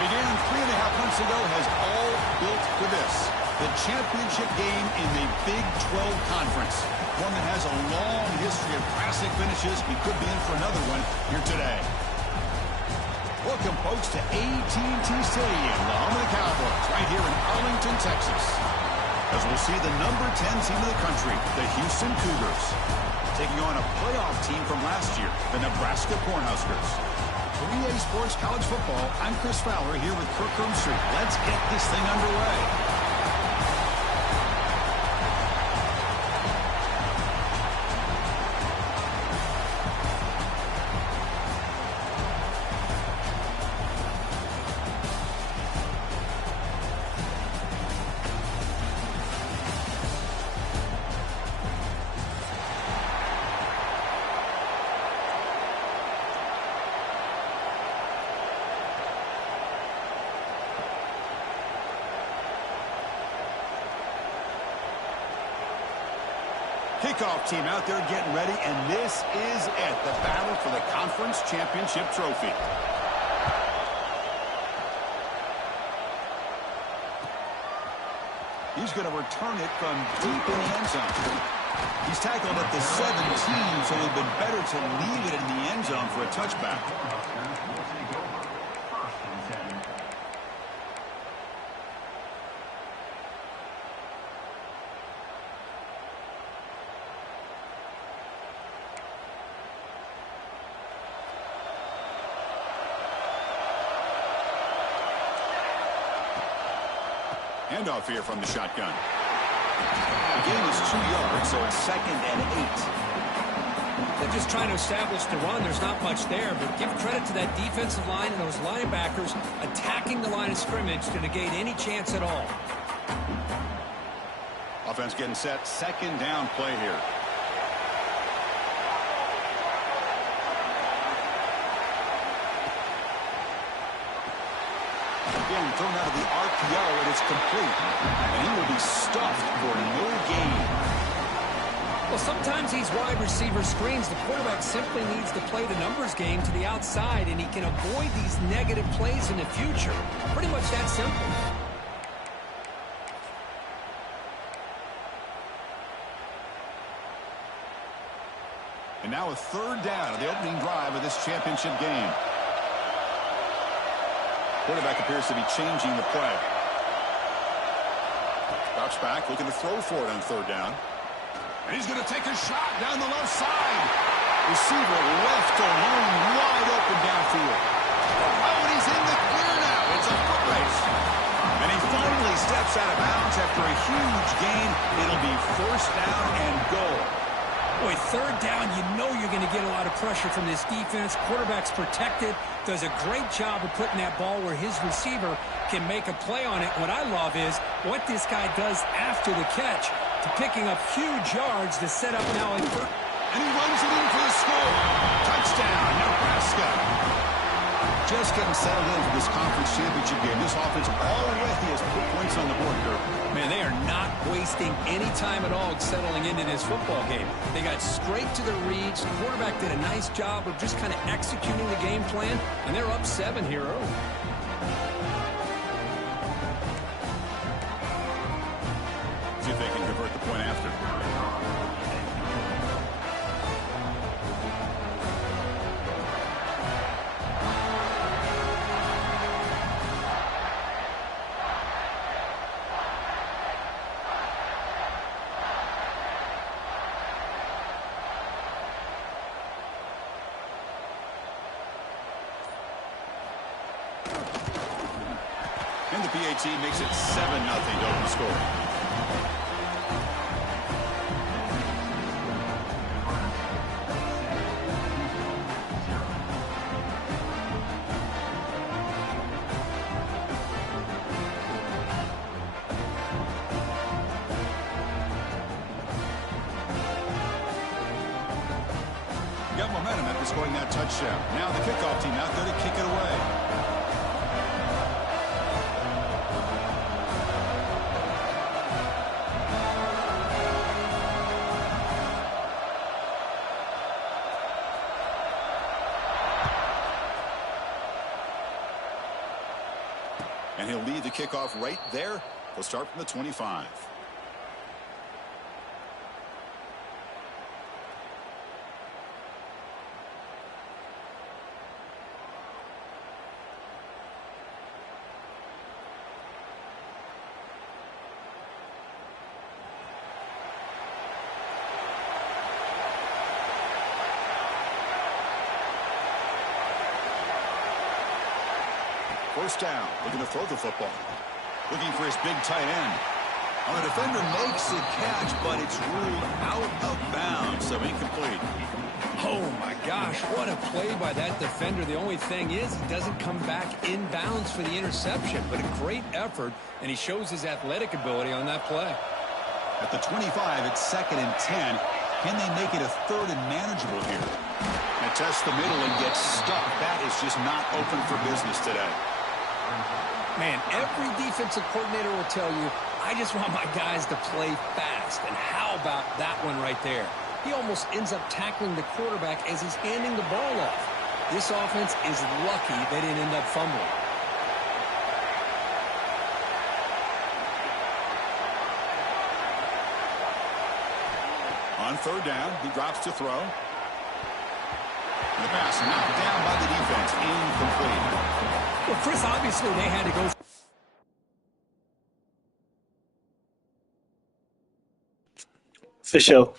Began 3.5 months ago, has all built for this. The championship game in the Big 12 Conference. One that has a long history of classic finishes. We could be in for another one here today. Welcome, folks, to AT&T Stadium, the home of the Cowboys, right here in Arlington, Texas. As we'll see the number 10 team in the country, the Houston Cougars, taking on a playoff team from last year, the Nebraska Cornhuskers. For EA Sports College Football, I'm Chris Fowler here with Kirk Street. Let's get this thing underway. Kickoff team out there getting ready, and this is it, the battle for the conference championship trophy. He's going to return it from deep in the end zone. He's tackled at the 17, so it would have been better to leave it in the end zone for a touchback. Handoff here from the shotgun. The gain is 2 yards, so it's 2nd and 8. They're just trying to establish the run. There's not much there, but give credit to that defensive line and those linebackers attacking the line of scrimmage to negate any chance at all. Offense getting set. 2nd down play here. Again, thrown out of the RPO, and it's complete. And he will be stuffed for no gain. Well, sometimes these wide receiver screens, the quarterback simply needs to play the numbers game to the outside, and he can avoid these negative plays in the future. Pretty much that simple. And now a 3rd down of the opening drive of this championship game. Quarterback appears to be changing the play. Drops back, looking to throw for it on 3rd down. And he's going to take a shot down the left side. Receiver left alone, wide open downfield. Oh, and he's in the clear now. It's a foot race. And he finally steps out of bounds after a huge gain. It'll be 1st down and goal. Boy, 3rd down, you know you're going to get a lot of pressure from this defense. Quarterback's protected, does a great job of putting that ball where his receiver can make a play on it. What I love is what this guy does after the catch to picking up huge yards to set up now a third. And he runs it in for the score. Touchdown, Nebraska. Just getting settled in for this conference championship game. This offense already has put points on the board, Kirk. Man, they are not wasting any time at all settling into this football game. They got straight to their reads. The quarterback did a nice job of just kind of executing the game plan, and they're up 7 here early. See if they can convert the point after. And the PAT makes it 7-0 to open the score. Got momentum after scoring that touchdown. Now the kickoff team out there to kick it away. he'll lead the kickoff right there. They'll start from the 25. First down, looking to throw the football. Looking for his big tight end. And the defender makes the catch, but it's ruled out of bounds, so incomplete. Oh, my gosh, what a play by that defender. The only thing is he doesn't come back inbounds for the interception, but a great effort, and he shows his athletic ability on that play. At the 25, it's 2nd and 10. Can they make it a 3rd and manageable here? And test the middle and get stuck. That is just not open for business today. Man, every defensive coordinator will tell you, I just want my guys to play fast. And how about that one right there? He almost ends up tackling the quarterback as he's handing the ball off. This offense is lucky they didn't end up fumbling. On 3rd down, he drops to throw. And the pass knocked down by the defense. Incomplete. Well, Chris, obviously they had to go. For sure.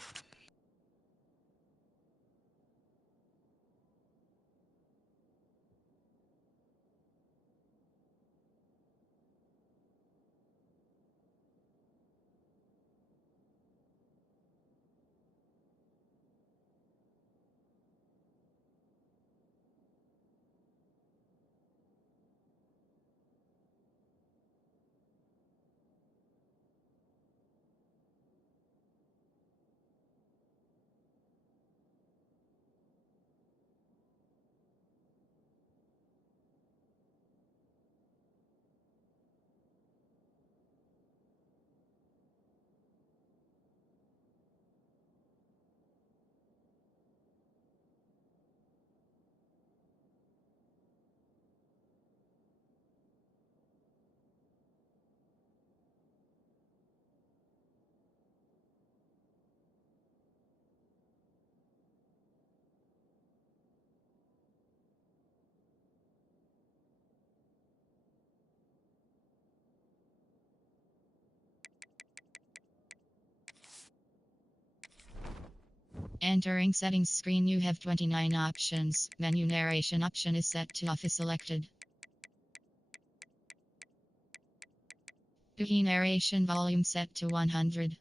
Entering settings screen, you have 29 options. Menu narration option is set to off is selected. Key narration volume set to 100.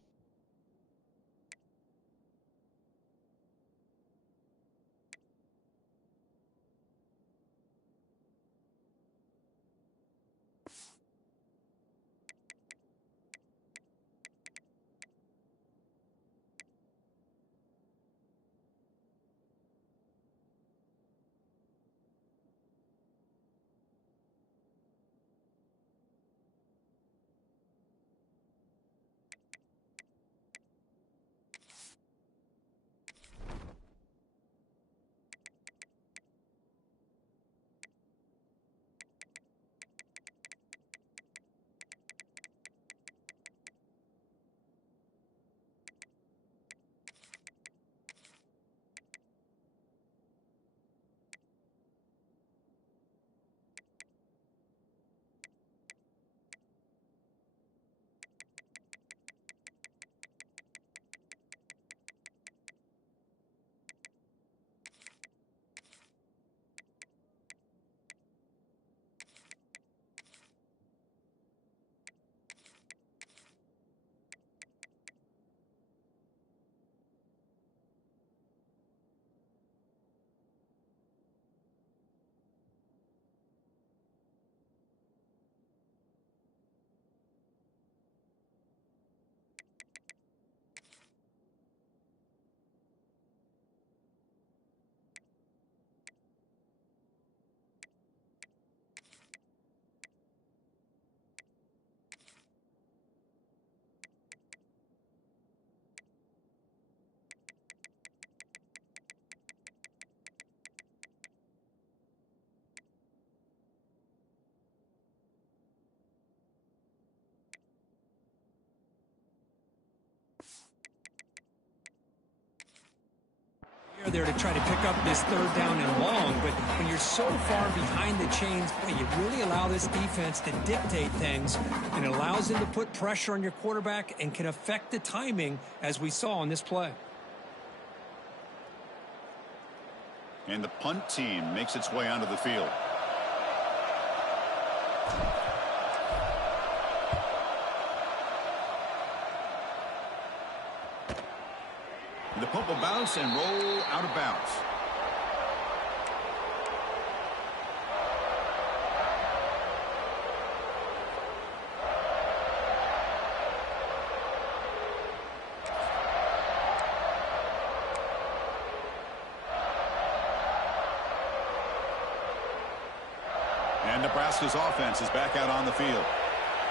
there to try to pick up this third down and long, but when you're so far behind the chains, boy, you really allow this defense to dictate things, and it allows them to put pressure on your quarterback and can affect the timing, as we saw on this play. And the punt team makes its way onto the field. The punt will bounce and roll out of bounds. And Nebraska's offense is back out on the field.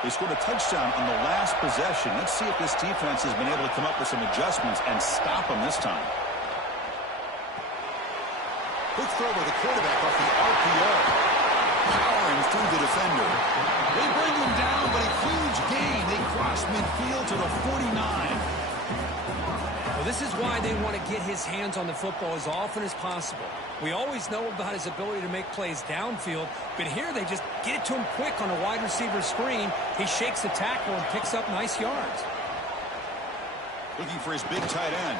They scored a touchdown on the last possession. Let's see if this defense has been able to come up with some adjustments and stop them this time. Quick throw by the quarterback off the RPO. Powering through the defender. They bring him down, but a huge gain. They cross midfield to the 49. Well, this is why they want to get his hands on the football as often as possible. We always know about his ability to make plays downfield, but here they just get it to him quick on a wide receiver screen. He shakes the tackle and picks up nice yards. Looking for his big tight end.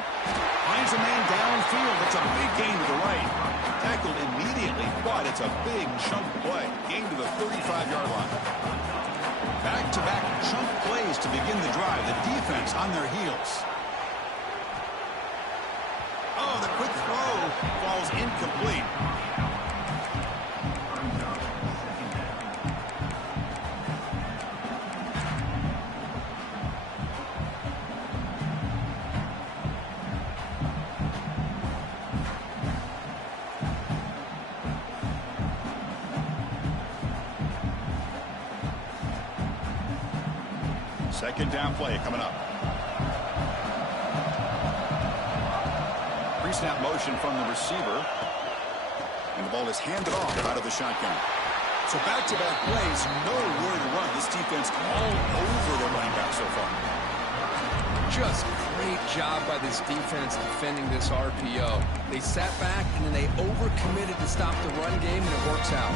Finds a man downfield. It's a big gain to the right. Tackled immediately, but it's a big chunk play. Gain to the 35-yard line. Back-to-back chunk plays to begin the drive. The defense on their heels. Oh, the quick throw falls incomplete. Second down play coming up. Pre-snap motion from the receiver. And the ball is handed off out of the shotgun. So back-to-back plays, nowhere to run. This defense all over their running back so far. Just great job by this defense defending this RPO. They sat back and then they overcommitted to stop the run game, and it works out.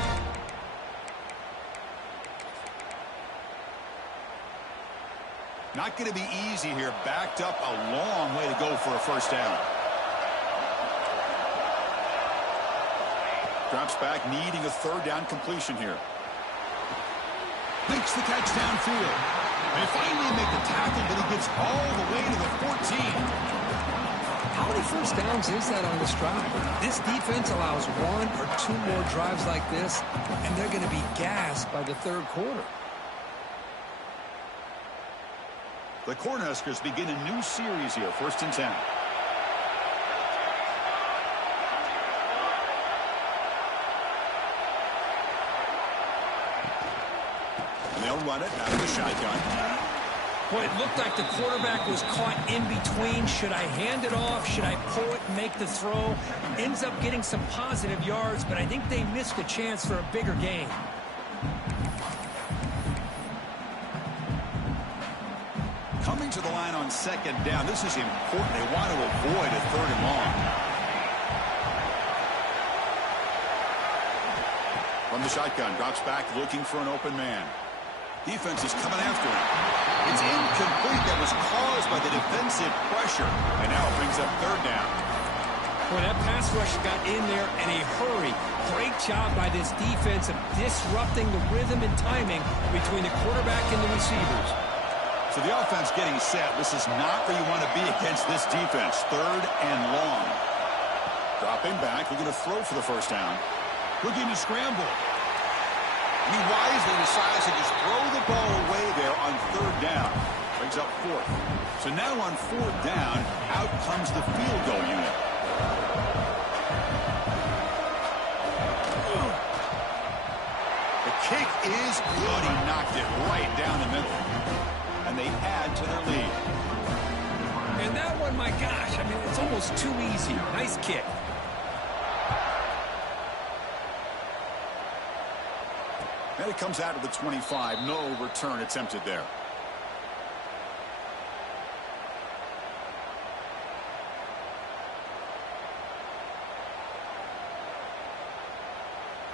Not going to be easy here. Backed up a long way to go for a first down. Drops back, needing a third down completion here. Makes the catch downfield. They finally make the tackle, but he gets all the way to the 14. How many first downs is that on this drive? This defense allows one or two more drives like this, and they're going to be gassed by the third quarter. The Cornhuskers begin a new series here, 1st and 10. And they'll run it out of the shotgun. Boy, it looked like the quarterback was caught in between. Should I hand it off? Should I pull it and make the throw? Ends up getting some positive yards, but I think they missed a chance for a bigger gain. Coming to the line on second down. This is important. They want to avoid a third and long. From the shotgun, drops back looking for an open man. Defense is coming after him. It's incomplete. That was caused by the defensive pressure. And now it brings up third down. Boy, that pass rush got in there in a hurry. Great job by this defense of disrupting the rhythm and timing between the quarterback and the receivers. So the offense getting set. This is not where you want to be against this defense. Third and long. Dropping back. Looking to throw for the first down. Looking to scramble. He wisely decides to just throw the ball away there on third down. Brings up fourth. So now on fourth down, out comes the field goal unit. The kick is good. He knocked it right down the middle. And they add to their lead. And that one, my gosh, I mean, it's almost too easy. Nice kick. And it comes out of the 25. No return attempted there.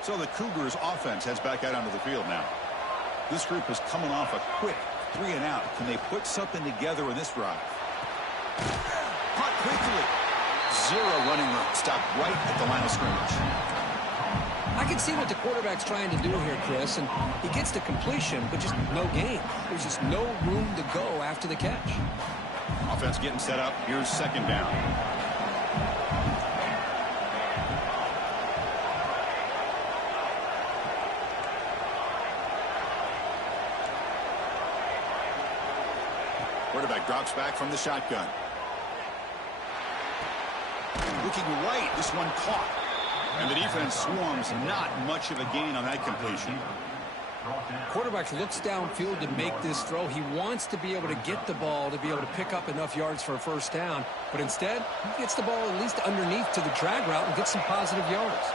So the Cougars offense heads back out onto the field now. This group is coming off a quick 3 and out. Can they put something together in this drive? Caught quickly. 0 running room. Stopped right at the line of scrimmage. I can see what the quarterback's trying to do here, Chris, and he gets the completion, but just no gain. There's just no room to go after the catch. Offense getting set up. Here's second down. Quarterback drops back from the shotgun. Looking right, this one caught. And the defense swarms, not much of a gain on that completion. Quarterback looks downfield to make this throw. He wants to be able to get the ball to be able to pick up enough yards for a first down. But instead, he gets the ball at least underneath to the drag route and gets some positive yards.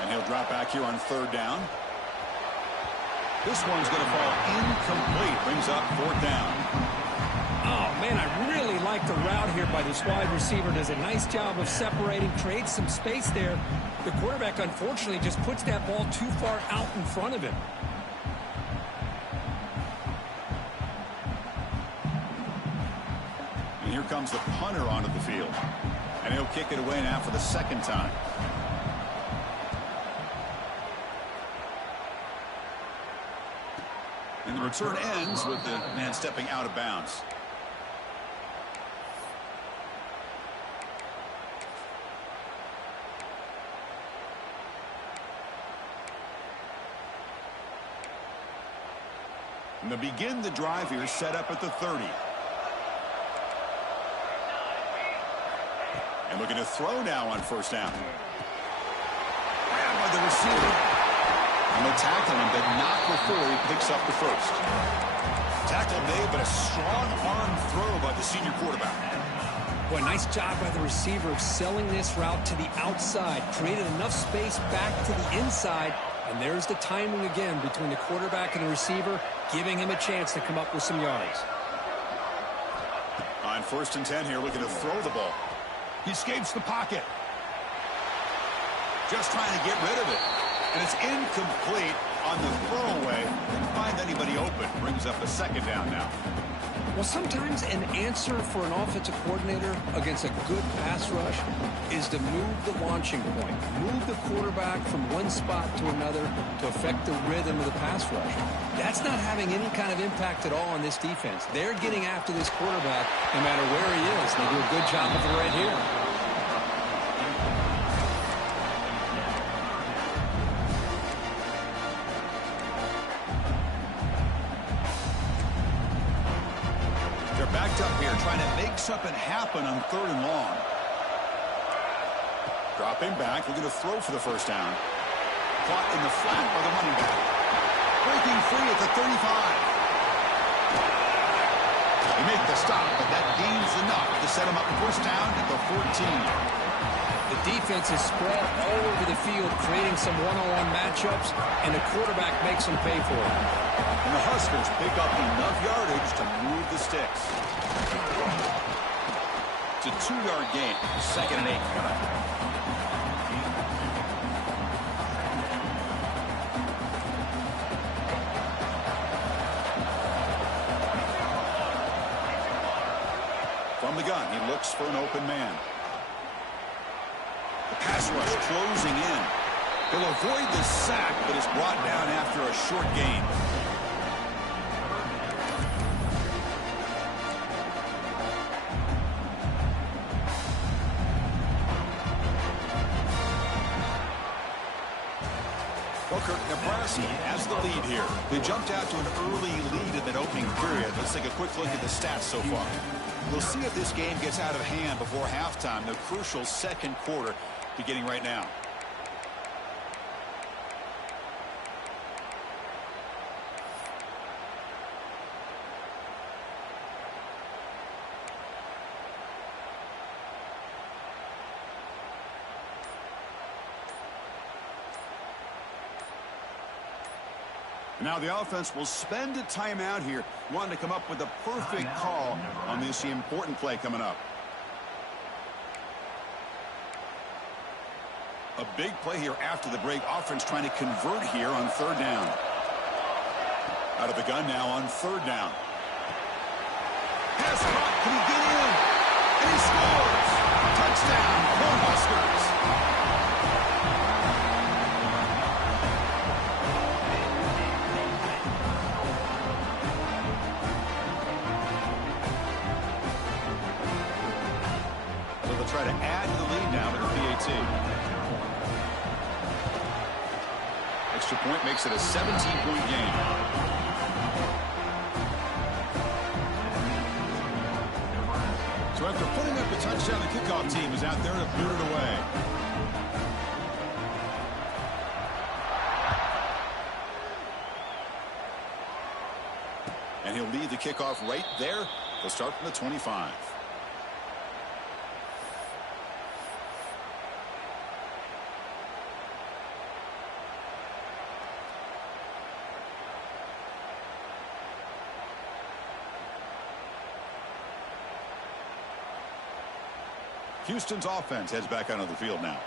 And he'll drop back here on third down. This one's going to fall incomplete. Brings up fourth down. Oh, man, I really like the route here by this wide receiver. Does a nice job of separating, creates some space there. The quarterback, unfortunately, just puts that ball too far out in front of him. And here comes the punter onto the field. And he'll kick it away now for the second time. And the return ends with the man stepping out of bounds. And to begin the drive here, set up at the 30. And looking to throw now on first down. Grabbed by the receiver. And they'll tackle him, but not before he picks up the first. Tackle made, but a strong arm throw by the senior quarterback. Boy, nice job by the receiver of selling this route to the outside. Created enough space back to the inside. And there's the timing again between the quarterback and the receiver, giving him a chance to come up with some yards. On first and 10 here, looking to throw the ball. He escapes the pocket. Just trying to get rid of it. And it's incomplete on the throwaway. Didn't find anybody open. Brings up a second down now. Well, sometimes an answer for an offensive coordinator against a good pass rush is to move the launching point. Move the quarterback from one spot to another to affect the rhythm of the pass rush. That's not having any kind of impact at all on this defense. They're getting after this quarterback no matter where he is. They do a good job of it right here. Backed up here, trying to make something happen on third and long. Dropping back, looking to throw for the first down. Caught in the flat by the running back. Breaking free at the 35. He made the stop, but that gains enough to set him up first down at the 14. The defense is spread all over the field, creating some one-on-one matchups, and the quarterback makes them pay for it. And the Huskers pick up enough yardage to move the sticks. It's a 2-yard gain. Second and 8 coming up. From the gun, he looks for an open man. The pass rush closing in. He'll avoid the sack, but is brought down after a short gain. Nebraska has the lead here. They jumped out to an early lead in that opening period. Let's take a quick look at the stats so far. We'll see if this game gets out of hand before halftime. The crucial second quarter beginning right now. Now the offense will spend a timeout here, wanting to come up with a perfect call on this important play coming up. A big play here after the break. Offense trying to convert here on third down. Out of the gun now on third down. Pass caught. Can he get in? And he scores. Touchdown, Cornhuskers. So they'll try to add to the lead now to the PAT. Extra point makes it a 17-point game. So after putting up the touchdown, the kickoff team is out there to boot it away. And he'll lead the kickoff right there. They'll start from the 25. Houston's offense heads back onto the field now.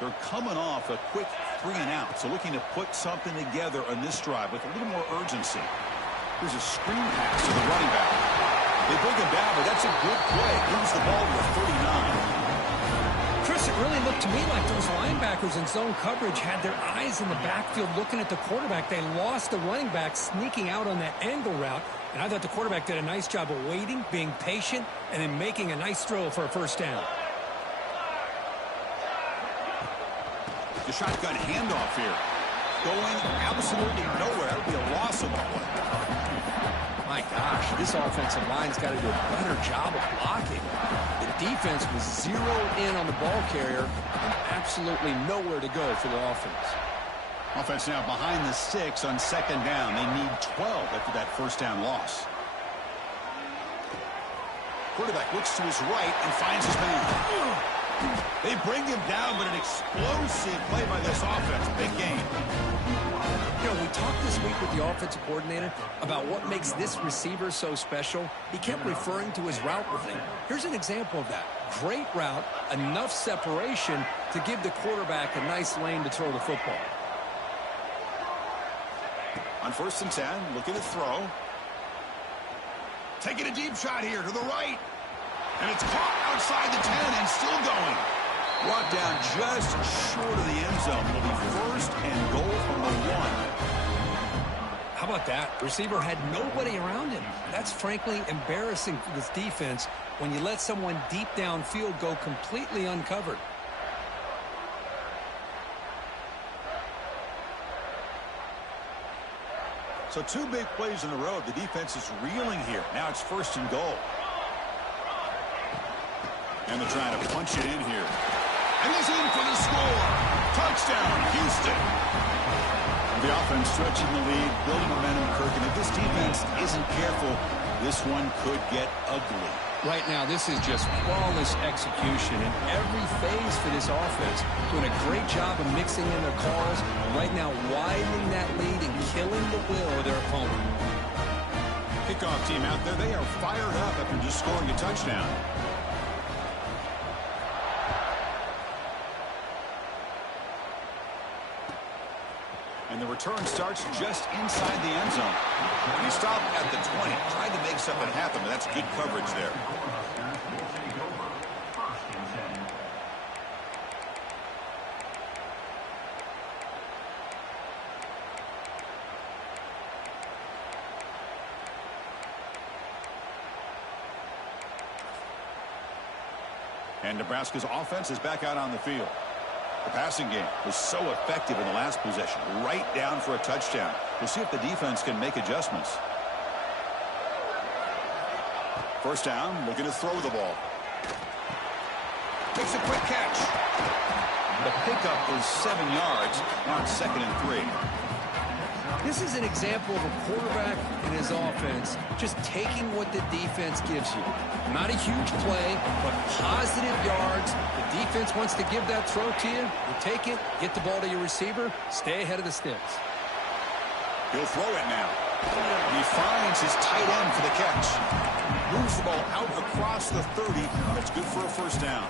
They're coming off a quick 3-and-out, so looking to put something together on this drive with a little more urgency. Here's a screen pass to the running back. They bring him down, but that's a good play. Moves the ball to the 39. Chris, it really looked to me like those linebackers in zone coverage had their eyes in the backfield looking at the quarterback. They lost the running back sneaking out on that angle route. And I thought the quarterback did a nice job of waiting, being patient, and then making a nice throw for a first down. The shotgun handoff here. Going absolutely nowhere. That would be a loss of the play. My gosh, this offensive line's got to do a better job of blocking. The defense was zeroed in on the ball carrier and absolutely nowhere to go for the offense. Offense now behind the 6 on second down. They need 12 after that first down loss. Quarterback looks to his right and finds his man. They bring him down, but an explosive play by this offense. Big game. You know, we talked this week with the offensive coordinator about what makes this receiver so special. He kept referring to his route running. Here's an example of that. Great route, enough separation to give the quarterback a nice lane to throw the football. On 1st and 10, looking to throw. Taking a deep shot here to the right. And it's caught outside the 10 and still going. Brought down just short of the end zone. It'll be 1st and goal from the 1. How about that? Receiver had nobody around him. That's frankly embarrassing for this defense when you let someone deep downfield go completely uncovered. So 2 big plays in a row. The defense is reeling here. Now it's 1st and goal. And they're trying to punch it in here. And he's in for the score. Touchdown, Houston. The offense stretching the lead, building momentum, Kirk. And if this defense isn't careful, this one could get ugly. Right now, this is just flawless execution in every phase for this offense. Doing a great job of mixing in their calls. And right now, widening that lead and killing the will of their opponent. Kickoff team out there, they are fired up after just scoring a touchdown. And the return starts just inside the end zone. He stopped at the 20, tried to make something happen, but that's good coverage there. And Nebraska's offense is back out on the field. The passing game was so effective in the last possession, right down for a touchdown. We'll see if the defense can make adjustments. First down, looking to throw the ball. Makes a quick catch. The pickup was 7 yards, now it's 2nd and 3. This is an example of a quarterback and his offense just taking what the defense gives you. Not a huge play, but positive yards. The defense wants to give that throw to you. You take it, get the ball to your receiver, stay ahead of the sticks. He'll throw it now. He finds his tight end for the catch. Moves the ball out across the 30. That's good for a first down.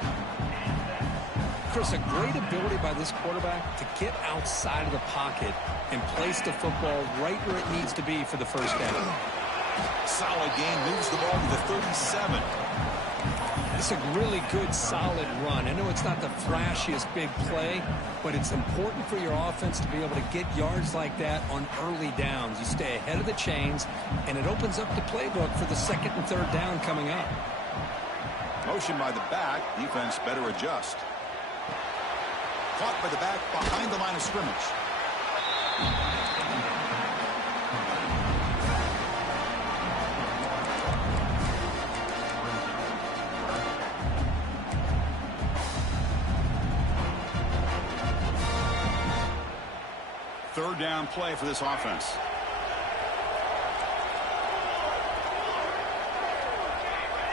Chris, a great ability by this quarterback to get outside of the pocket and place the football right where it needs to be for the first down. Solid gain, moves the ball to the 37. It's a really good, solid run. I know it's not the flashiest big play, but it's important for your offense to be able to get yards like that on early downs. You stay ahead of the chains, and it opens up the playbook for the second and third down coming up. Motion by the back. Defense better adjust. Caught by the back behind the line of scrimmage. Third down play for this offense.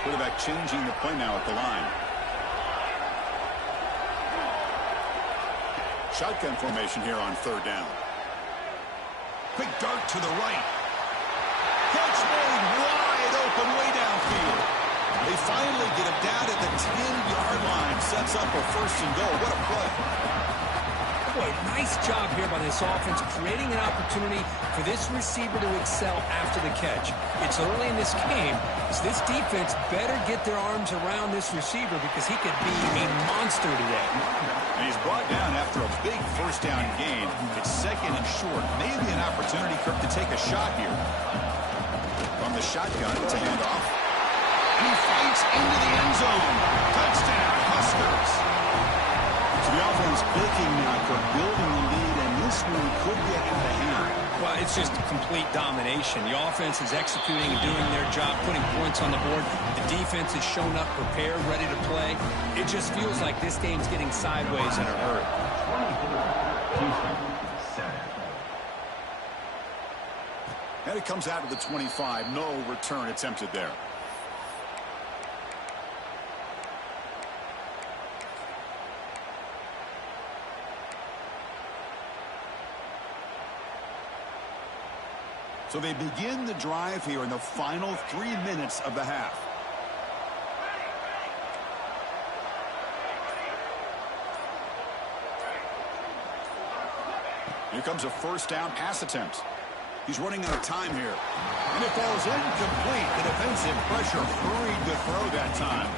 Quarterback changing the play now at the line. Shotgun formation here on third down. Quick dart to the right. Catch made wide open way downfield. They finally get him down at the 10-yard line. Sets up a first and goal. What a play. Boy, nice job here by this offense, creating an opportunity for this receiver to excel after the catch. It's early in this game, so this defense better get their arms around this receiver because he could be a monster today. And he's brought down after a big first down gain. It's second and short. Maybe an opportunity, Kirk, to take a shot here. From the shotgun, it's a handoff. And he fights into the end zone. Touchdown, Huskers. So the offense clicking now for building the lead, and this one could get out of hand. Well, it's just complete domination. The offense is executing and doing their job, putting points on the board. The defense has shown up prepared, ready to play. It just feels like this game's getting sideways in a hurry. And it comes out of the 25. No return attempted there. So they begin the drive here in the final 3 minutes of the half. Here comes a first down pass attempt. He's running out of time here. And it falls incomplete. The defensive pressure hurried to throw that time.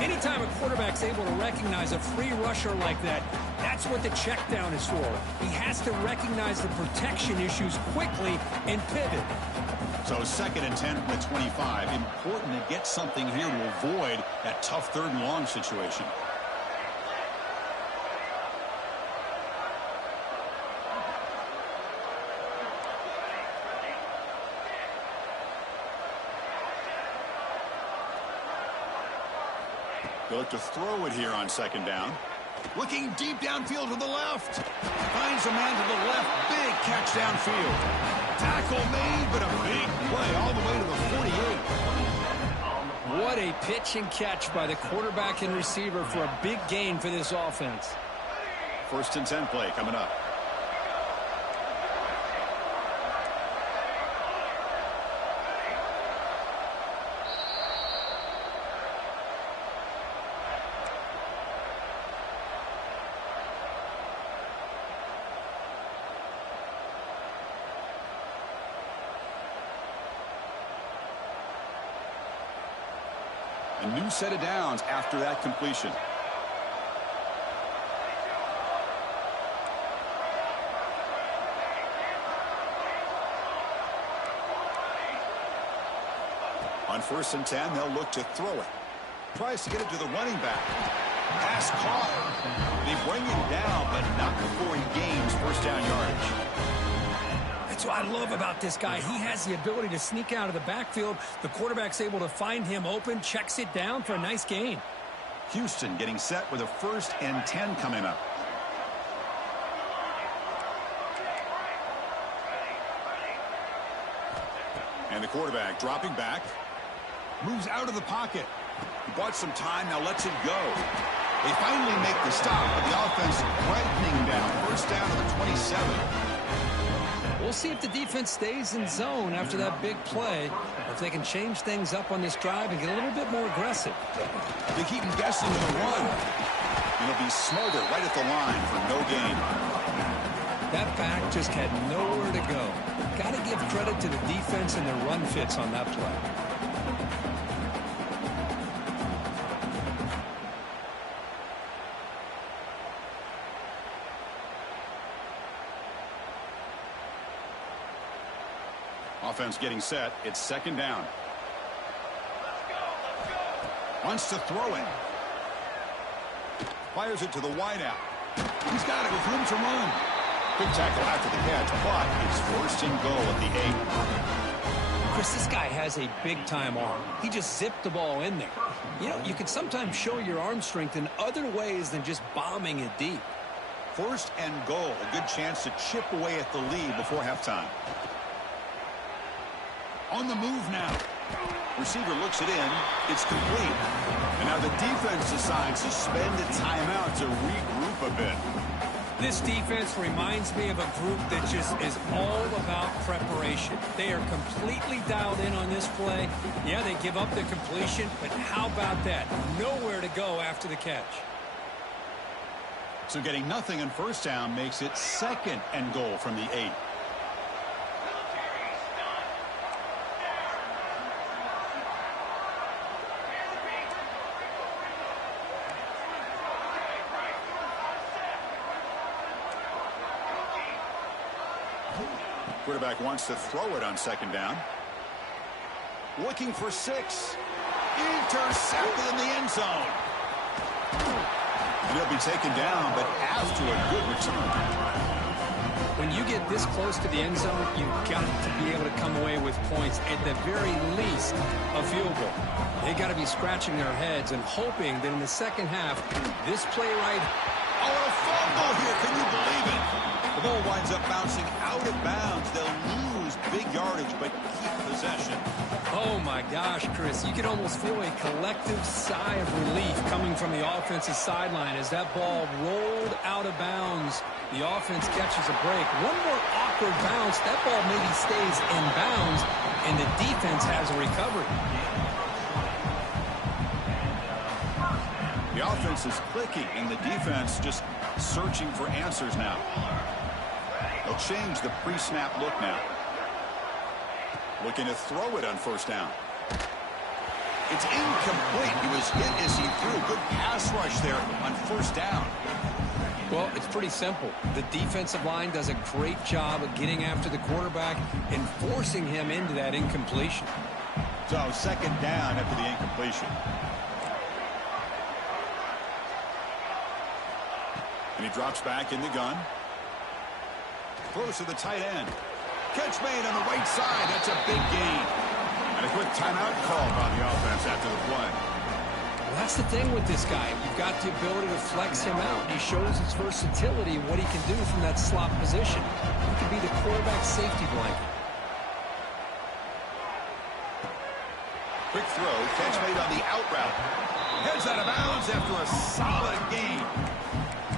Anytime a quarterback's able to recognize a free rusher like that, that's what the check down is for. He has to recognize the protection issues quickly and pivot. So second and 10 from the 25. Important to get something here to avoid that tough third and long situation. They look to throw it here on second down. Looking deep downfield to the left. Finds a man to the left. Big catch downfield. Tackle made, but a big play all the way to the 48. What a pitch and catch by the quarterback and receiver for a big gain for this offense. First and 10 play coming up. A new set of downs after that completion. On first and 10, they'll look to throw it. Tries to get it to the running back. Pass caught. They bring him down, but not before he gains first down yardage. That's what I love about this guy. He has the ability to sneak out of the backfield. The quarterback's able to find him open, checks it down for a nice gain. Houston getting set with a first and 10 coming up. And the quarterback dropping back. Moves out of the pocket. He bought some time, now lets it go. They finally make the stop, but the offense brightening down. First down to the 27. We'll see if the defense stays in zone after that big play, or if they can change things up on this drive and get a little bit more aggressive. They keep him guessing with a run. And he'll be smarter right at the line for no gain. That back just had nowhere to go. Got to give credit to the defense and their run fits on that play. Offense getting set. It's second down. Wants to throw it. Fires it to the wideout. He's got it with room to run. Big tackle after the catch, but it's first and goal at the 8. Chris, this guy has a big-time arm. He just zipped the ball in there. You know, you can sometimes show your arm strength in other ways than just bombing it deep. First and goal. A good chance to chip away at the lead before halftime. On the move now. Receiver looks it in. It's complete. And now the defense decides to spend a timeout to regroup a bit. This defense reminds me of a group that just is all about preparation. They are completely dialed in on this play. Yeah, they give up the completion, but how about that? Nowhere to go after the catch. So getting nothing on first down makes it second and goal from the 8. Quarterback wants to throw it on second down. Looking for 6. Intercepted in the end zone. And he'll be taken down, but after a good return. When you get this close to the end zone, you've got to be able to come away with points, at the very least a field goal. They got to be scratching their heads and hoping that in the second half, this play right. Oh, a fumble here. Can you believe it? The ball winds up bouncing out of bounds. They'll lose big yardage, but keep possession. Oh, my gosh, Chris. You can almost feel a collective sigh of relief coming from the offensive sideline as that ball rolled out of bounds. The offense catches a break. One more awkward bounce. That ball maybe stays in bounds, and the defense has a recovery. The offense is clicking, and the defense just searching for answers now. They'll change the pre-snap look now. Looking to throw it on first down. It's incomplete. He was hit as he threw. Good pass rush there on first down. Well, it's pretty simple. The defensive line does a great job of getting after the quarterback and forcing him into that incompletion. So second down after the incompletion. And he drops back in the gun. Throws to the tight end. Catch made on the right side. That's a big gain. And a quick timeout called on the offense after the play. Well, that's the thing with this guy. You've got the ability to flex him out. He shows his versatility and what he can do from that slot position. He can be the quarterback safety blanket. Quick throw. Catch made on the out route. Heads out of bounds after a solid gain.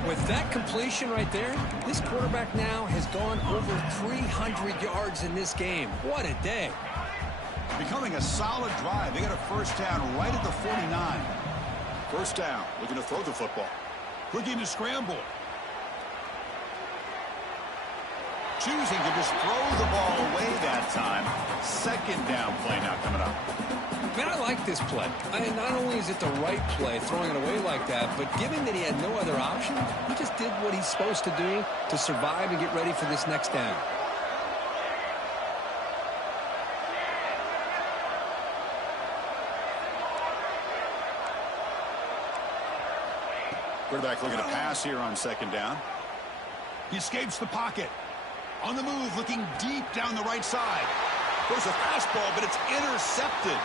With that completion right there, this quarterback now has gone over 300 yards in this game. What a day. Becoming a solid drive. They got a first down right at the 49. First down. Looking to throw the football. Looking to scramble. Choosing to just throw the ball away that time. Second down play now coming up. Man, I like this play. Not only is it the right play, throwing it away like that, but given that he had no other option, he just did what he's supposed to do to survive and get ready for this next down. Quarterback looking to pass here on second down. He escapes the pocket. On the move, looking deep down the right side. There's a fastball, but it's intercepted.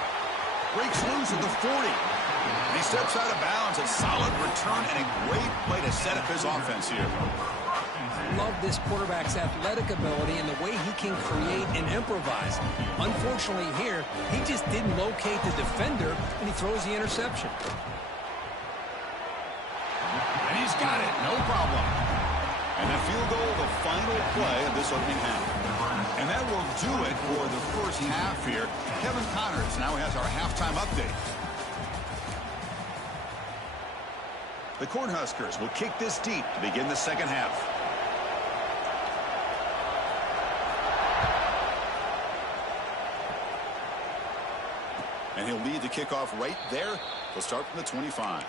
Breaks loose at the 40. And he steps out of bounds. A solid return and a great play to set up his offense here. Love this quarterback's athletic ability and the way he can create and improvise. Unfortunately here, he just didn't locate the defender, and he throws the interception. And he's got it. No problem. And that field goal, the final play of this opening half. And that will do it for the first half here. Kevin Connors now has our halftime update. The Cornhuskers will kick this deep to begin the second half. And he'll lead the kickoff right there. He'll start from the 25.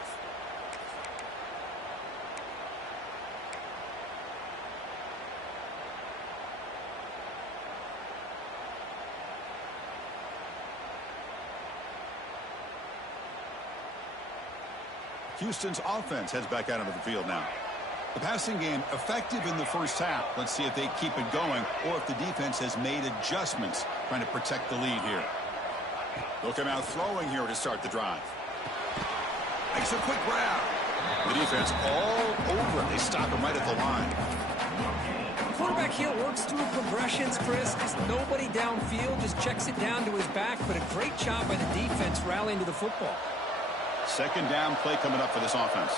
Houston's offense heads back out onto the field now. The passing game effective in the first half. Let's see if they keep it going or if the defense has made adjustments trying to protect the lead here. They'll come out throwing here to start the drive. Makes a quick grab. The defense all over it. They stop him right at the line. The quarterback here works through progressions, Chris. There's nobody downfield, just checks it down to his back, but a great job by the defense rallying to the football. Second down play coming up for this offense.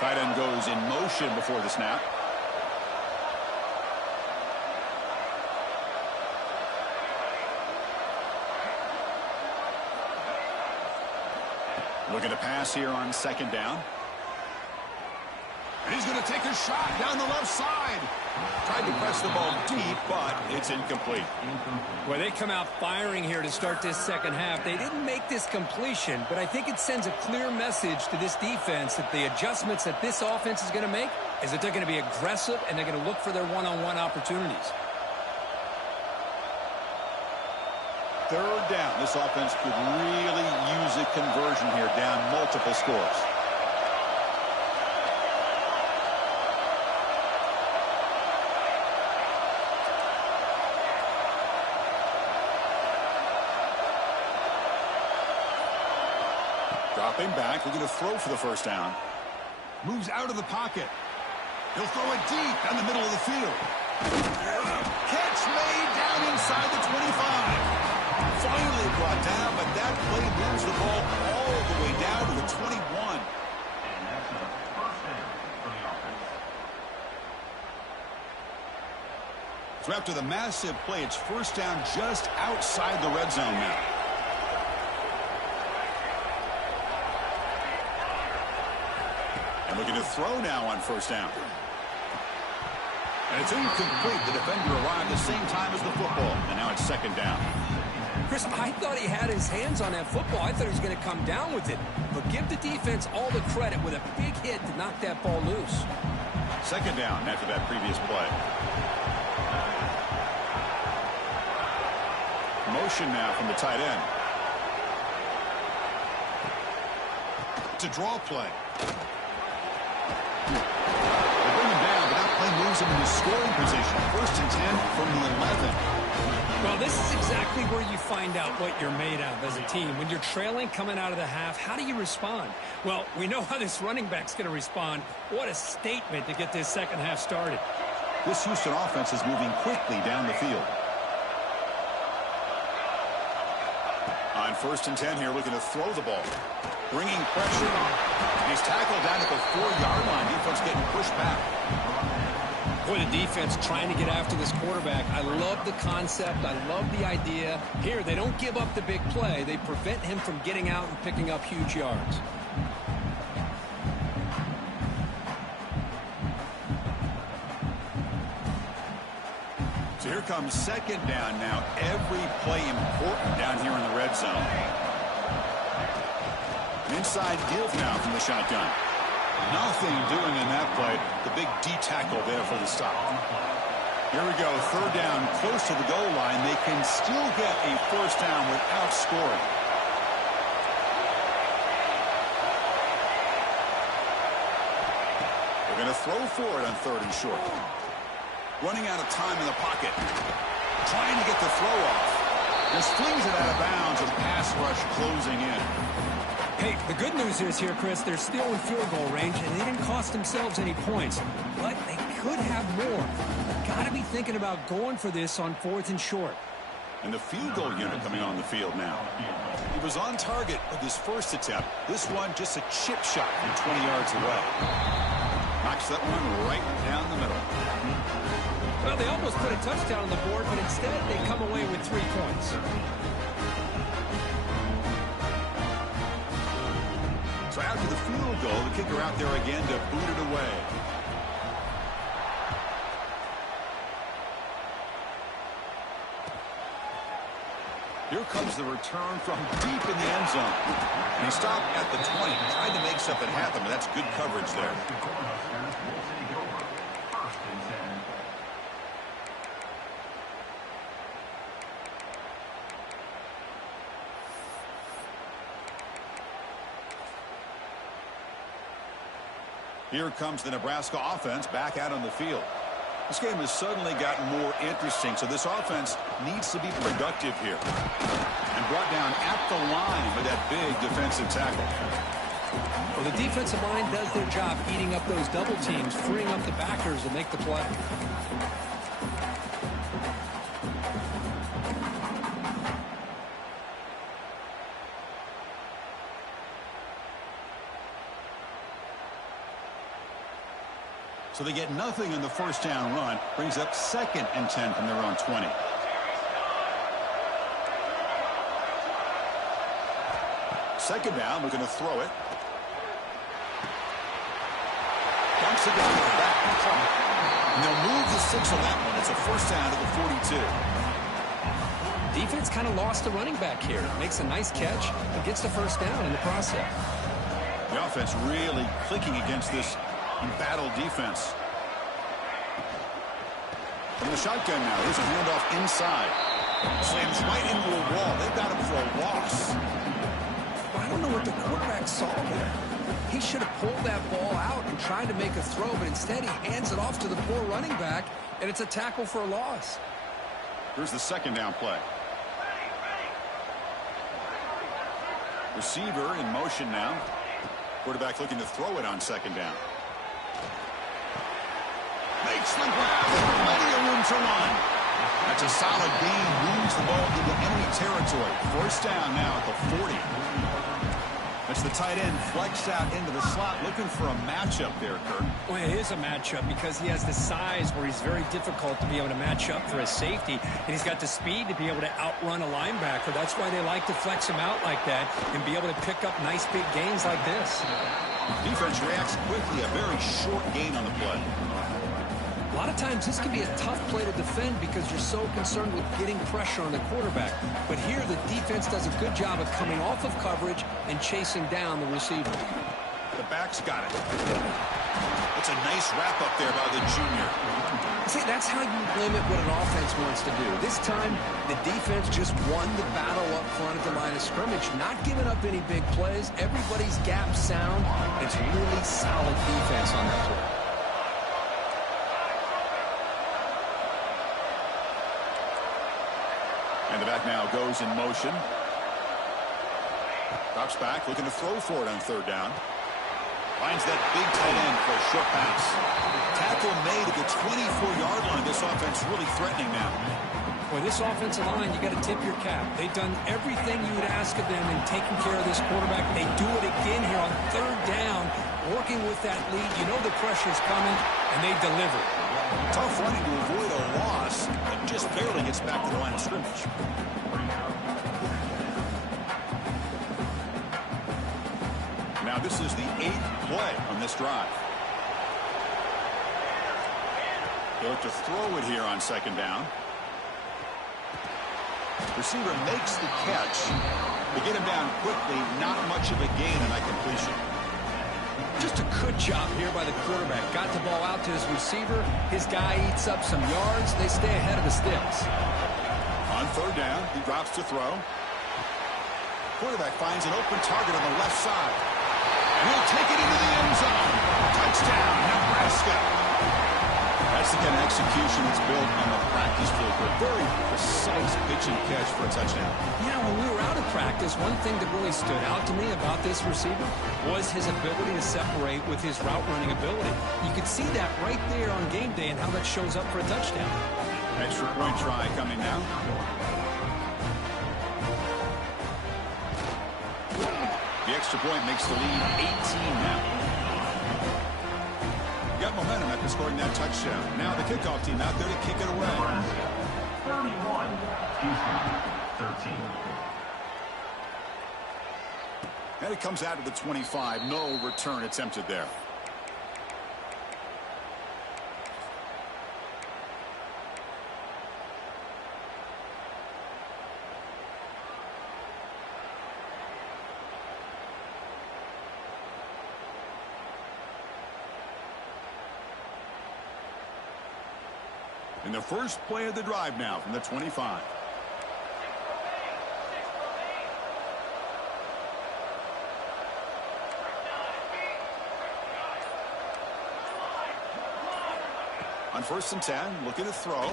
Tight end goes in motion before the snap. Looking to pass here on second down. And he's going to take a shot down the left side. Tried to press the ball deep, but it's incomplete. Well, they come out firing here to start this second half. They didn't make this completion, but I think it sends a clear message to this defense that the adjustments that this offense is going to make is that they're going to be aggressive and they're going to look for their one-on-one opportunities. Third down. This offense could really use a conversion here, down multiple scores. Dropping back, we're going to throw for the first down. Moves out of the pocket. He'll throw it deep down the middle of the field. Catch made down inside the 25. Finally brought down, but that play moves the ball all the way down to the 21. So after the massive play, it's first down just outside the red zone now. And looking to throw now on first down. And it's incomplete. The defender arrived the same time as the football. And now it's second down. Chris, I thought he had his hands on that football. I thought he was going to come down with it. But give the defense all the credit with a big hit to knock that ball loose. Second down after that previous play. Motion now from the tight end. It's a draw play. They bring him down, but that play moves him into scoring position. First and 10 from the 11. Well, this is exactly where you find out what you're made of as a team. When you're trailing coming out of the half, how do you respond? Well, we know how this running back's going to respond. What a statement to get this second half started. This Houston offense is moving quickly down the field. On first and 10 here, looking to throw the ball. Bringing pressure on. He's tackled down at the 4-yard line. Defense getting pushed back. Boy, the defense trying to get after this quarterback. I love the concept. I love the idea. Here, they don't give up the big play. They prevent him from getting out and picking up huge yards. So here comes second down now. Every play important down here in the red zone. Inside deal now from the shotgun. Nothing doing in that play. The big D tackle there for the stop. Here we go. Third down, close to the goal line. They can still get a first down without scoring. They're going to throw for it on third and short. Running out of time in the pocket. Trying to get the throw off. Just flings it out of bounds and pass rush closing in. Hey, the good news is here, Chris, they're still in field goal range, and they didn't cost themselves any points. But they could have more. Got to be thinking about going for this on fourth and short. And the field goal unit coming on the field now. He was on target with his first attempt. This one just a chip shot from 20 yards away. Knocks that one right down the middle. Well, they almost put a touchdown on the board, but instead they come away with 3 points. So after the field goal, the kicker out there again to boot it away. Here comes the return from deep in the end zone. And he stopped at the 20, trying to make something happen, but that's good coverage there. Here comes the Nebraska offense back out on the field. This game has suddenly gotten more interesting, so this offense needs to be productive here. And brought down at the line with that big defensive tackle. Well, the defensive line does their job eating up those double teams, freeing up the backers to make the play. So they get nothing in the first down run. Brings up 2nd and 10 from their own 20. Second down, looking to throw it. Dumps it down to the back. And they'll move the 6 on that one. It's a first down to the 42. Defense kind of lost the running back here. Makes a nice catch and gets the first down in the process. The offense really clicking against this battle defense. From the shotgun now, here's a handoff inside. Slams right into a wall. They've got him for a loss. I don't know what the quarterback saw there. He should have pulled that ball out and tried to make a throw, but instead he hands it off to the poor running back, and it's a tackle for a loss. Here's the second down play. Receiver in motion now. Quarterback looking to throw it on second down. Makes the grab. Plenty of room to run. That's a solid gain. Moves the ball into enemy territory. First down now at the 40. That's the tight end flexed out into the slot, looking for a matchup there, Kirk. Well, it is a matchup because he has the size where he's very difficult to be able to match up for his safety, and he's got the speed to be able to outrun a linebacker. That's why they like to flex him out like that and be able to pick up nice big gains like this. Defense reacts quickly. A very short gain on the play. A lot of times this can be a tough play to defend because you're so concerned with getting pressure on the quarterback. But here the defense does a good job of coming off of coverage and chasing down the receiver. The back's got it. It's a nice wrap up there by the junior. See, that's how you limit what an offense wants to do. This time, the defense just won the battle up front at the line of scrimmage, not giving up any big plays. Everybody's gap sound. It's really solid defense on that play. And the back now goes in motion. Drops back, looking to throw for it on third down. Finds that big tight end for a short pass. Tackle made at the 24-yard line. This offense really threatening now. Boy, this offensive line, you got to tip your cap. They've done everything you would ask of them in taking care of this quarterback. They do it again here on third down, working with that lead. You know the pressure's coming, and they deliver. Tough running to avoid a loss, but just barely gets back to the line of scrimmage. Now this is the 8th play on this drive. They look to throw it here on second down. Receiver makes the catch. They get him down quickly. Not much of a gain on that completion. Just a good job here by the quarterback. Got the ball out to his receiver. His guy eats up some yards. They stay ahead of the sticks. On third down, he drops to throw. Quarterback finds an open target on the left side. Will take it into the end zone. Touchdown, Nebraska. That's the kind of execution that's built on the practice field. A very precise pitch and catch for a touchdown. Yeah, when we were out of practice, one thing that really stood out to me about this receiver was his ability to separate with his route running ability. You could see that right there on game day and how that shows up for a touchdown. Extra point try coming now. extra point makes the lead 18 now. Got momentum after scoring that touchdown. Now the kickoff team out there to kick it away. 31, Houston, 13. And it comes out to the 25. No return attempted there. In the first play of the drive now from the 25. On 1st and 10, looking to throw. Goes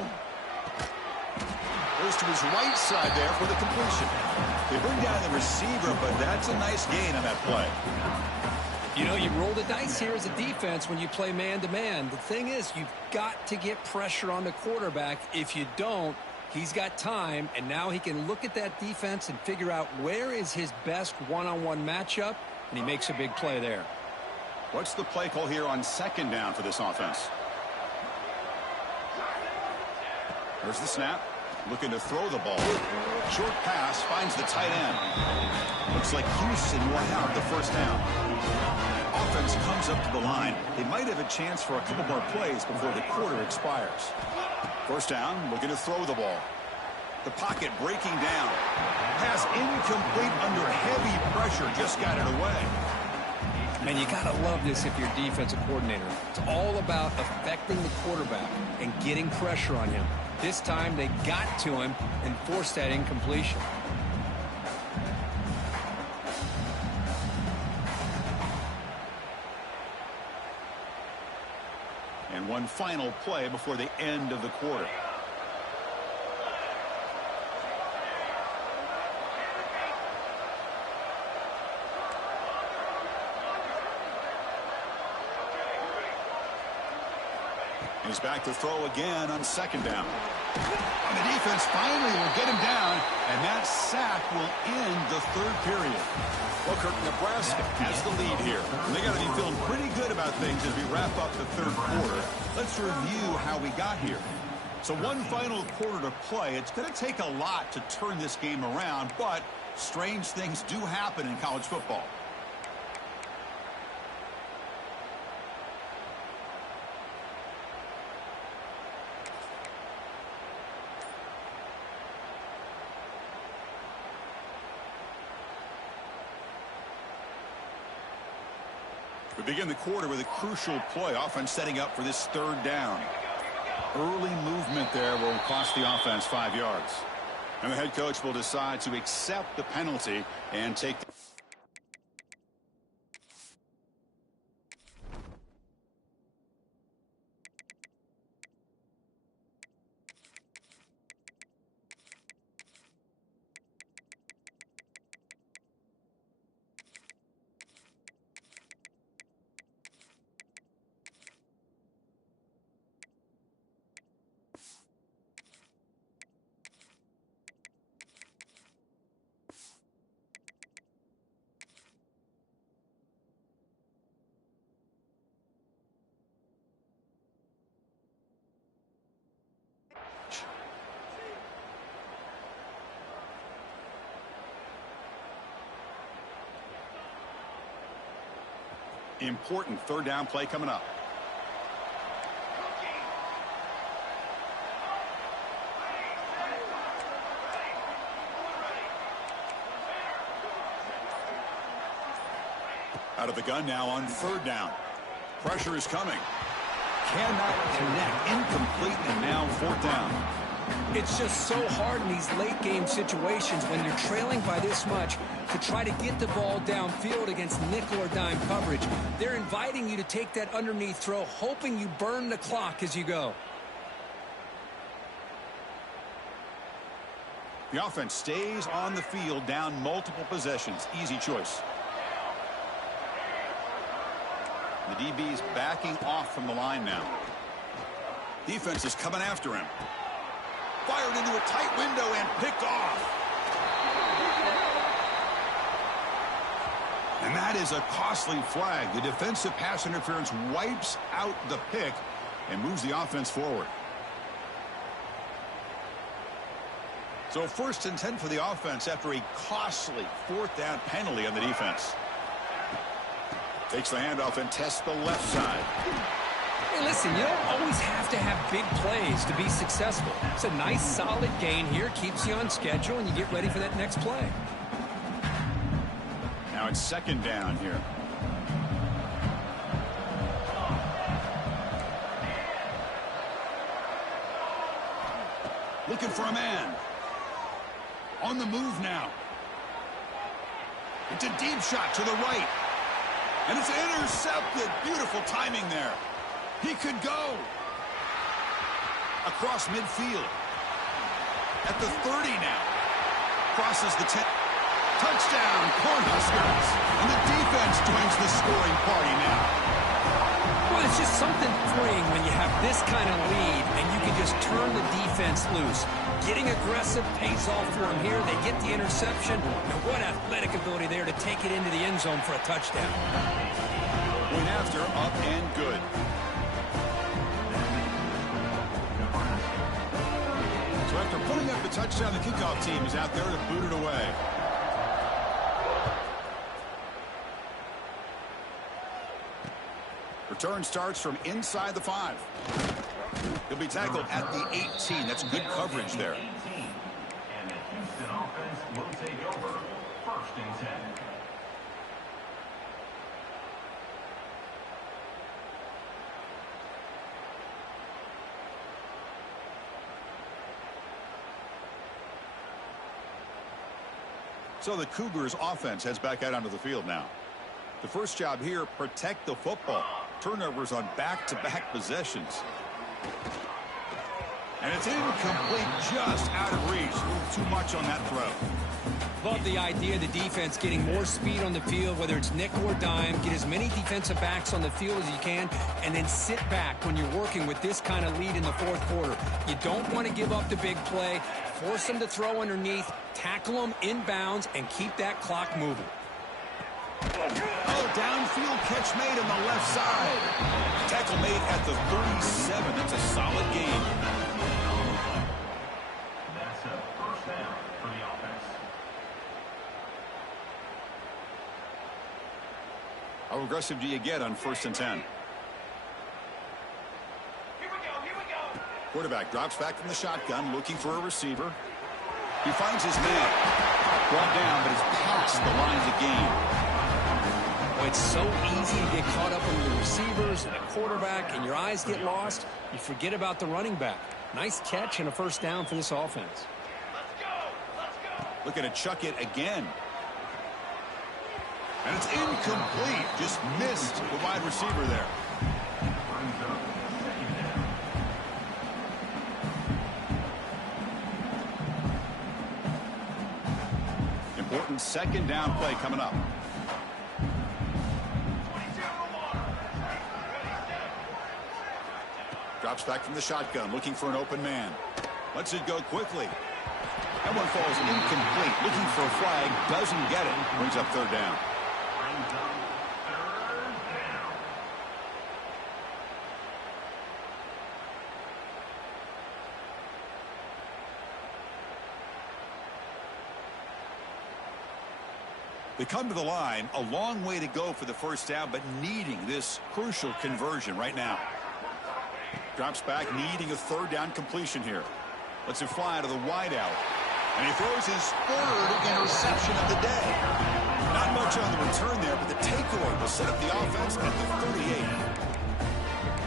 to his right side there for the completion. They bring down the receiver, but that's a nice gain on that play. You know, you roll the dice here as a defense when you play man-to-man. The thing is, you've got to get pressure on the quarterback. If you don't, he's got time, and now he can look at that defense and figure out where is his best one-on-one matchup, and he makes a big play there. What's the play call here on 2nd down for this offense? There's the snap. Looking to throw the ball. Short pass finds the tight end. Looks like Houston will have the 1st down. Offense comes up to the line. They might have a chance for a couple more plays before the quarter expires. 1st down, looking to throw the ball. The pocket breaking down. Pass incomplete under heavy pressure. Just got it away. Man, you got to love this if you're a defensive coordinator. It's all about affecting the quarterback and getting pressure on him. This time they got to him and forced that incompletion. And one final play before the end of the quarter. He's back to throw again on 2nd down. And the defense finally will get him down, and that sack will end the 3rd period. Well, Kirk, Nebraska has the lead here. And they got to be feeling pretty good about things as we wrap up the 3rd quarter. Let's review how we got here. So one final quarter to play. It's going to take a lot to turn this game around, but strange things do happen in college football. We begin the quarter with a crucial play. Offense setting up for this 3rd down. Early movement there will cost the offense 5 yards. And the head coach will decide to accept the penalty and take the important 3rd down play coming up. Out of the gun now on 3rd down. Pressure is coming. Cannot connect. Incomplete, and now 4th down. It's just so hard in these late game situations when you're trailing by this much to try to get the ball downfield against nickel or dime coverage. They're inviting you to take that underneath throw, hoping you burn the clock as you go. The offense stays on the field down multiple possessions. Easy choice. The DB's backing off from the line now. Defense is coming after him. Fired into a tight window and picked off. And that is a costly flag. The defensive pass interference wipes out the pick and moves the offense forward. So 1st and 10 for the offense after a costly 4th down penalty on the defense. Takes the handoff and tests the left side. Hey, listen, you don't always have to have big plays to be successful. It's a nice, solid gain here. Keeps you on schedule, and you get ready for that next play. Now it's 2nd down here. Looking for a man. On the move now. It's a deep shot to the right. And it's intercepted. Beautiful timing there. He could go. Across midfield. At the 30 now. Crosses the 10. Touchdown, Cornhuskers. And the defense joins the scoring party now. Well, it's just something freeing when you have this kind of lead and you can just turn the defense loose. Getting aggressive pays off for them here. They get the interception. And what athletic ability there to take it into the end zone for a touchdown. Point after, up and good. So after putting up the touchdown, the kickoff team is out there to boot it away. Return starts from inside the 5. He'll be tackled at the 18. That's good coverage there. And the Houston offense will take over 1st and 10. So the Cougars offense heads back out onto the field now. The first job here, protect the football. Turnovers on back-to-back possessions. And it's incomplete, just out of reach. A little too much on that throw. Love the idea of the defense getting more speed on the field, whether it's nickel or dime. Get as many defensive backs on the field as you can, and then sit back when you're working with this kind of lead in the 4th quarter. You don't want to give up the big play. Force them to throw underneath, tackle them inbounds, and keep that clock moving. Oh, downfield catch made on the left side. Tackle made at the 37. That's a solid gain. That's a 1st down for the offense. How aggressive do you get on 1st and 10? Here we go. Quarterback drops back from the shotgun, looking for a receiver. He finds his man. Brought down, but it's past the lines of gain. Well, it's so easy to get caught up in the receivers and the quarterback, and your eyes get lost. You forget about the running back. Nice catch and a 1st down for this offense. Let's go. Looking to chuck it again. And it's incomplete. Just missed the wide receiver there. Brings up 2nd down. Important 2nd down play coming up. Drops back from the shotgun, looking for an open man. Lets it go quickly. That one falls incomplete. Looking for a flag, doesn't get it. Brings up 3rd down. Brings up 3rd down. They come to the line, a long way to go for the 1st down, but needing this crucial conversion right now. Drops back, needing a 3rd down completion here. Lets it fly to the wideout. And he throws his 3rd interception of the day. Not much on the return there, but the takeaway will set up the offense at the 38.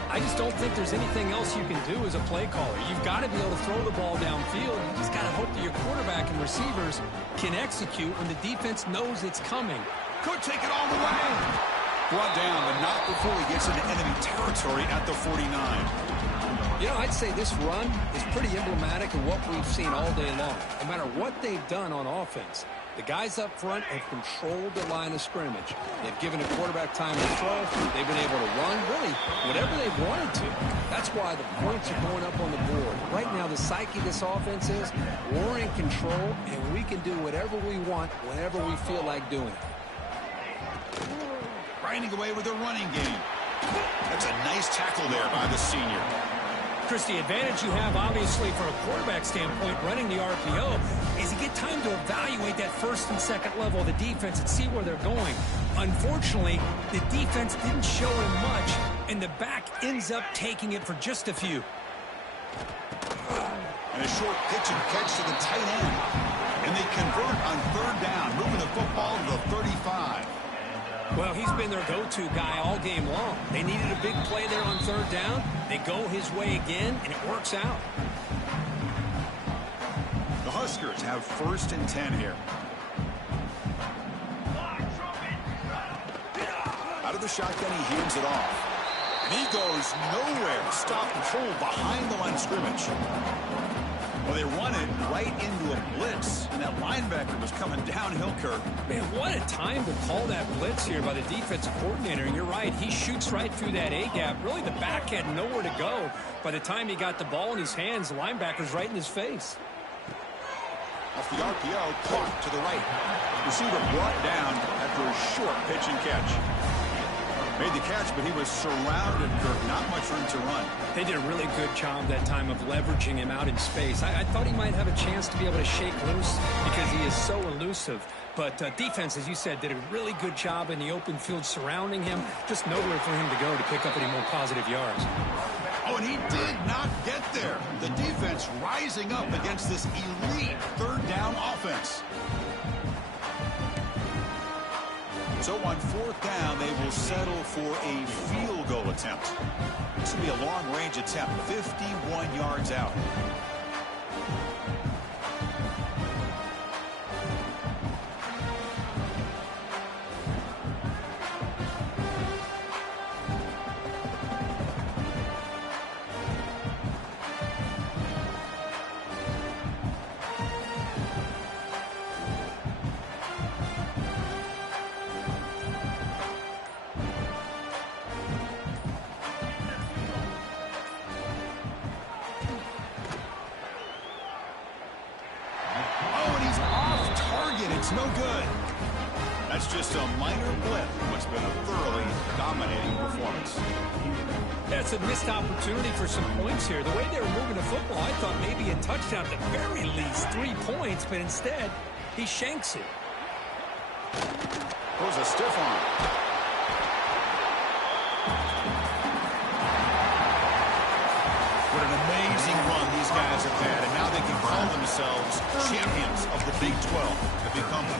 I just don't think there's anything else you can do as a play caller. You've got to be able to throw the ball downfield. You just got to hope that your quarterback and receivers can execute when the defense knows it's coming. Could take it all the way. Brought down, but not before he gets into enemy territory at the 49. You know, I'd say this run is pretty emblematic of what we've seen all day long. No matter what they've done on offense, the guys up front have controlled the line of scrimmage. They've given the quarterback time to throw. They've been able to run, really, whatever they've wanted to. That's why the points are going up on the board. Right now, the psyche of this offense is we're in control, and we can do whatever we want whenever we feel like doing it. Grinding away with a running game. That's a nice tackle there by the senior. Chris, the advantage you have, obviously, from a quarterback standpoint, running the RPO, is you get time to evaluate that first and second level of the defense and see where they're going. Unfortunately, the defense didn't show him much, and the back ends up taking it for just a few. And a short pitch and catch to the tight end. And they convert on third down, moving the football to the 35. Well, he's been their go-to guy all game long. They needed a big play there on third down. They go his way again, and it works out. The Huskers have 1st and 10 here. Out of the shotgun, he hands it off. And he goes nowhere. Stop and pull behind the line of scrimmage. Well, they run it right into a blitz, and that linebacker was coming downhill, Kirk. Man, what a time to call that blitz here by the defensive coordinator. And you're right, he shoots right through that A-gap. Really, the back had nowhere to go. By the time he got the ball in his hands, the linebacker's right in his face. Off the RPO, clock to the right. Receiver brought down after a short pitch and catch. Made the catch, but he was surrounded, Kirk. Not much room to run. They did a really good job that time of leveraging him out in space. I thought he might have a chance to be able to shake loose because he is so elusive. But defense, as you said, did a really good job in the open field surrounding him. Just nowhere for him to go to pick up any more positive yards. Oh, and he did not get there. The defense rising up against this elite third down offense. So on 4th down, they will settle for a field goal attempt. This will be a long-range attempt, 51 yards out. It's no good. That's just a minor blip in what's been a thoroughly dominating performance. That's a missed opportunity for some points here. The way they were moving the football, I thought maybe a touchdown, at the very least 3 points, but instead, he shanks it. Throws a stiff arm. What an amazing run these guys have had, and now they can call themselves champions of the Big 12 to become them.